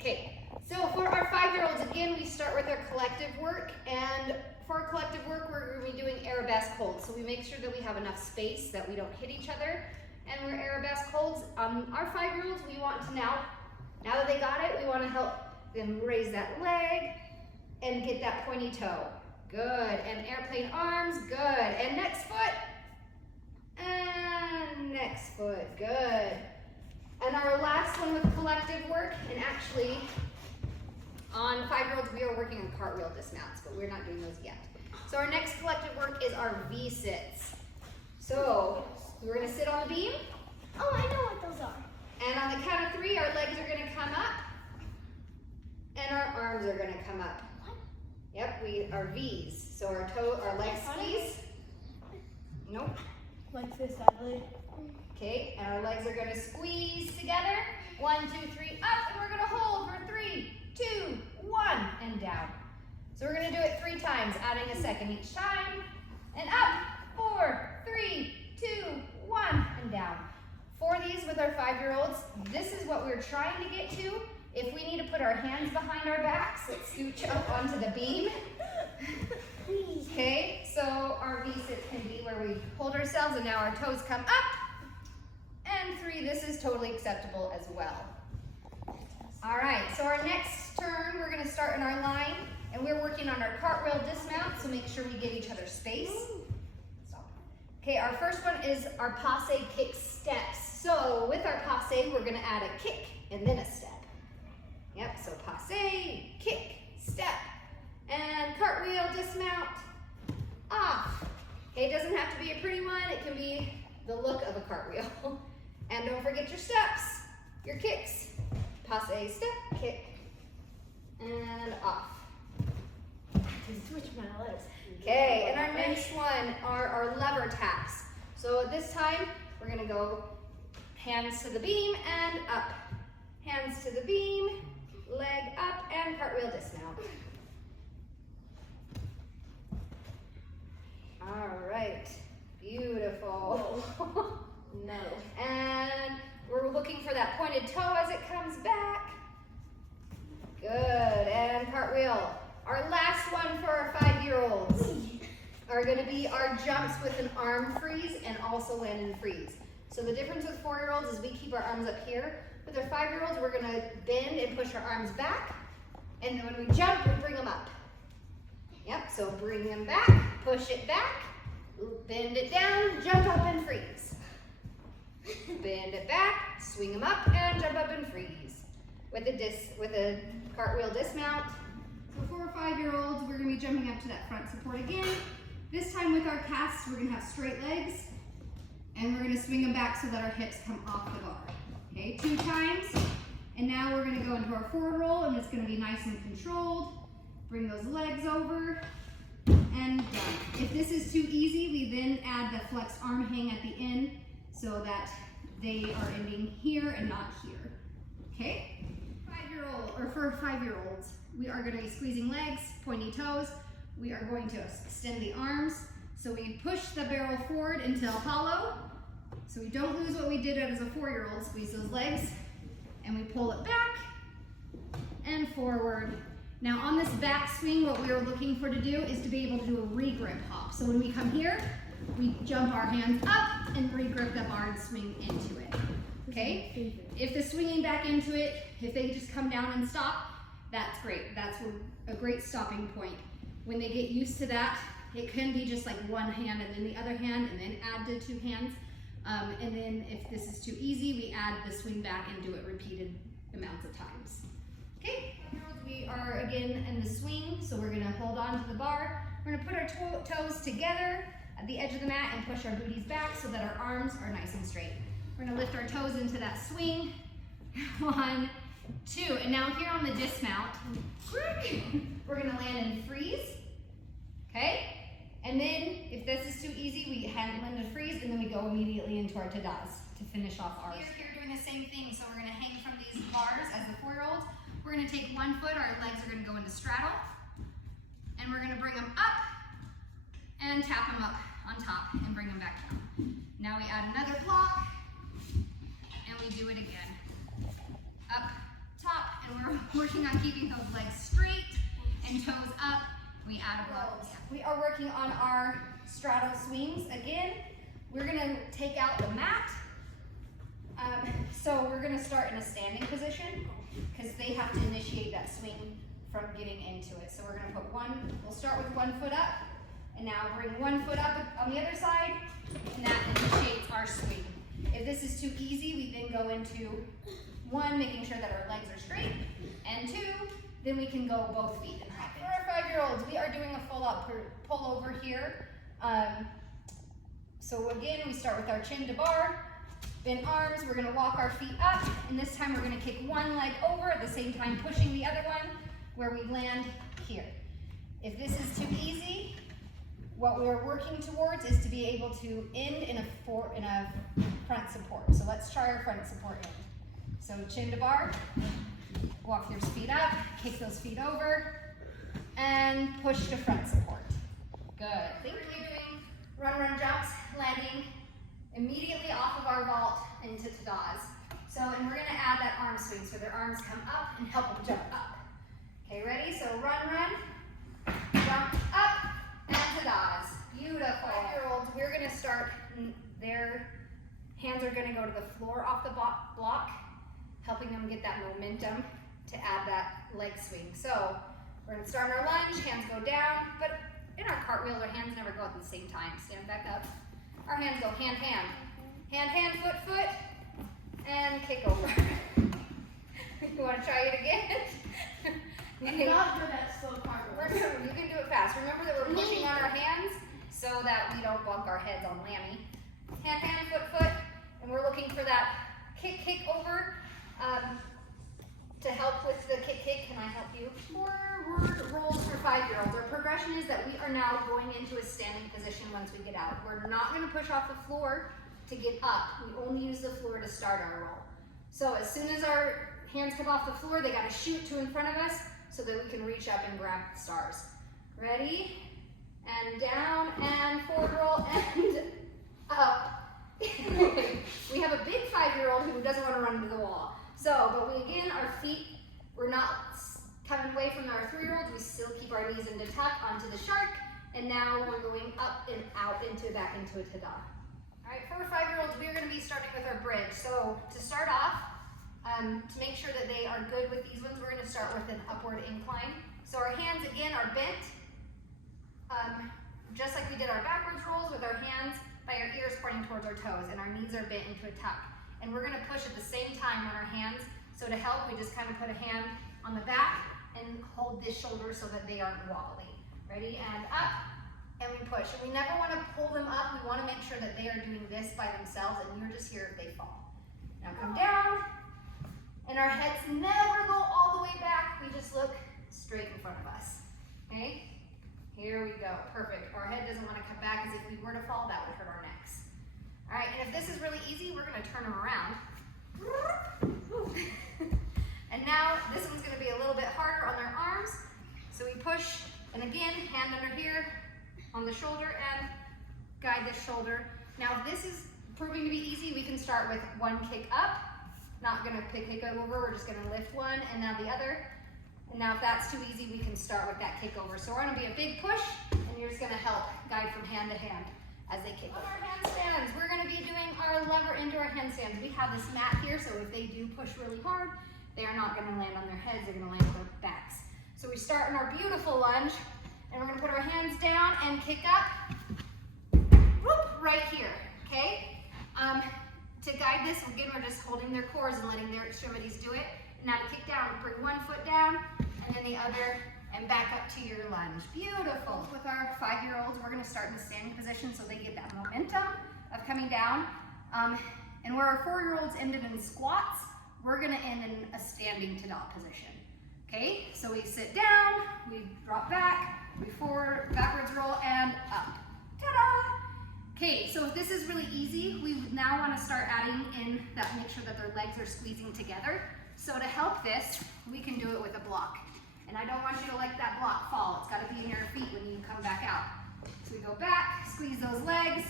Okay, so for our 5-year-olds, again, we start with our collective work, and for our collective work, we're going to be doing arabesque holds. So we make sure that we have enough space that we don't hit each other, and we're arabesque holds. Our 5-year-olds, we want to now that they got it, we want to help them raise that leg and get that pointy toe. Good, and airplane arms, good, and next foot, and next foot, good. And our last one with collective work, and actually on 5-year-olds we are working on cartwheel dismounts, but we're not doing those yet. So our next collective work is our V-sits. So we're gonna sit on the beam. Oh, I know what those are. And on the count of 3, our legs are gonna come up, and our arms are gonna come up. What? Yep, we are V's. So our legs squeeze. Nope. Like this, I believe. Okay, and our legs are gonna squeeze together. 1, 2, 3, up, and we're gonna hold for 3, 2, 1, and down. So we're gonna do it 3 times, adding a second each time. And up, 4, 3, 2, 1, and down. For these with our 5-year-olds, this is what we're trying to get to. If we need to put our hands behind our backs, let's scooch up onto the beam. Okay, so our V-sit can be where we hold ourselves and now our toes come up. And 3, this is totally acceptable as well. All right, so our next turn, we're gonna start in our line, and we're working on our cartwheel dismount, so make sure we give each other space. Stop. Okay, our first one is our passe kick steps. So with our passe, we're gonna add a kick and then a step. Yep, so passe, kick, step, and cartwheel dismount, off. Okay, it doesn't have to be a pretty one, it can be the look of a cartwheel. And don't forget your steps, your kicks. Passe, step, kick, and off. Switch my legs. Okay, and our next one are our lever taps. So this time, we're gonna go hands to the beam and up. Hands to the beam, leg up, and cartwheel dismount. All right, beautiful. No. And we're looking for that pointed toe as it comes back. Good, and cartwheel. Our last one for our 5-year-olds are gonna be our jumps with an arm freeze and also land and freeze. So the difference with 4-year-olds is we keep our arms up here. With our 5-year-olds, we're gonna bend and push our arms back. And then when we jump, we bring them up. Yep, so bring them back, push it back, bend it down, jump up and freeze. Bend it back, swing them up, and jump up and freeze. With a cartwheel dismount. So for our 5-year-olds, we're gonna be jumping up to that front support again. This time with our casts, we're gonna have straight legs, and we're gonna swing them back so that our hips come off the bar. Okay, 2 times. And now we're gonna go into our forward roll, and it's gonna be nice and controlled. Bring those legs over, and done. If this is too easy, we then add the flex arm hang at the end so that they are ending here and not here. Okay? 5-year-old, or for 5-year-olds, we are gonna be squeezing legs, pointy toes. We are going to extend the arms. So we push the barrel forward until hollow. So we don't lose what we did as a 4-year-old. Squeeze those legs, and we pull it back and forward. Now on this back swing, what we are looking for to do is to be able to do a re-grip hop. So when we come here, we jump our hands up and re-grip the bar and swing into it. Okay? If the swinging back into it, if they just come down and stop, that's great. That's a great stopping point. When they get used to that, it can be just like one hand and then the other hand and then add to 2 hands. And then if this is too easy, we add the swing back and do it repeated amounts of times. Okay, we are again in the swing, so we're gonna hold on to the bar. We're gonna put our toes together at the edge of the mat and push our booties back so that our arms are nice and straight. We're gonna lift our toes into that swing. 1, 2, and now here on the dismount, we're gonna land and freeze, okay? And then, if this is too easy, we land and freeze, and then we go immediately into our tadas to finish off ours. We're here doing the same thing, so we're gonna hang from these bars as the 4-year-olds. We're gonna take 1 foot, our legs are gonna go into straddle, and we're gonna bring them up and tap them up on top and bring them back down. Now we add another block, and we do it again. Up, top, and we're working on keeping those legs straight and toes up. We add a roll. We are working on our straddle swings. Again, we're gonna take out the mat. So we're gonna start in a standing position because they have to initiate that swing from getting into it. So we're gonna put we'll start with 1 foot up, and now bring 1 foot up on the other side, and that initiates our swing. If this is too easy, we then go into 1, making sure that our legs are straight, and 2, then we can go both feet and hop in. For our 5-year-olds, we are doing a full out pull over here. So again, we start with our chin to bar, bend arms, we're gonna walk our feet up, and this time we're gonna kick one leg over at the same time pushing the other one, where we land here. If this is too easy, what we're working towards is to be able to end in a front support. So let's try our front support end. So chin to bar, walk those feet up, kick those feet over, and push to front support. Good. I think we're doing run jumps, landing immediately off of our vault into tadas. So, and we're gonna add that arm swing so their arms come up and help them jump up. Okay, ready? So run, jump up, and tadas. Beautiful. 5-year-olds, we're gonna start, their hands are gonna go to the floor off the block, helping them get that momentum to add that leg swing. So we're gonna start our lunge, hands go down, but in our cartwheel, our hands never go at the same time. Stand back up. Our hands go hand, foot, and kick over. You wanna try it again? I'm not good at slow cartwheels. You can do it fast. Remember that we're pushing on our hands so that we don't bump our heads on lammy. Hand, foot, and we're looking for that kick over. To help with the kick, can I help you? Forward rolls for 5-year-olds. Our progression is that we are now going into a standing position once we get out. We're not gonna push off the floor to get up. We only use the floor to start our roll. So as soon as our hands come off the floor, they gotta shoot to in front of us so that we can reach up and grab the stars. Ready? And down, and forward roll, and up. We have a big 5-year-old who doesn't wanna run into the wall. So, but we again, our feet, we're not coming away from our 3-year-olds, we still keep our knees into tuck onto the shark, and now we're going up and out back into a tada. All right, for our 5-year-olds, we're gonna be starting with our bridge. So to start off, to make sure that they are good with these ones, we're gonna start with an upward incline. So our hands again are bent, just like we did our backwards rolls with our hands by our ears pointing towards our toes, and our knees are bent into a tuck. And we're gonna push at the same time on our hands. So to help, we just kind of put a hand on the back and hold this shoulder so that they aren't wobbly. Ready? And up, and we push. And we never wanna pull them up. We wanna make sure that they are doing this by themselves, and you're just here if they fall. Now come down, and our heads never go all the way back. We just look straight in front of us, okay? Here we go, perfect. Our head doesn't wanna come back, as if we were to fall, that would hurt our necks. All right, and if this is really easy, we're gonna turn them around. And now this one's gonna be a little bit harder on their arms. So we push, and again, hand under here on the shoulder and guide the shoulder. Now if this is proving to be easy, we can start with 1 kick up. Not gonna kick over, we're just gonna lift one and now the other. And now if that's too easy, we can start with that kick over. So we're gonna be a big push, and you're just gonna help guide from hand to hand as they kick over. Our handstands, we're gonna be doing our lever into our handstands. We have this mat here, so if they do push really hard, they are not gonna land on their heads, they're gonna land on their backs. So we start in our beautiful lunge, and we're gonna put our hands down and kick up, whoop, right here, okay? To guide this, again, we're just holding their cores and letting their extremities do it. Now to kick down, bring 1 foot down, and then the other, and back up to your lunge. Beautiful. With our 5-year-olds, we're gonna start in the standing position so they get that momentum of coming down. And where our 4-year-olds ended in squats, we're gonna end in a standing tada position. Okay, so we sit down, we drop back, we forward, backwards roll, and up. Ta-da! Okay, so if this is really easy, we now wanna start adding in that, make sure that their legs are squeezing together. So to help this, we can do it with a block. And I don't want you to let that block fall. It's gotta be in your feet when you come back out. So we go back, squeeze those legs,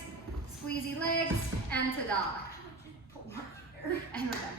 squeezy legs, and ta-da. And we're done.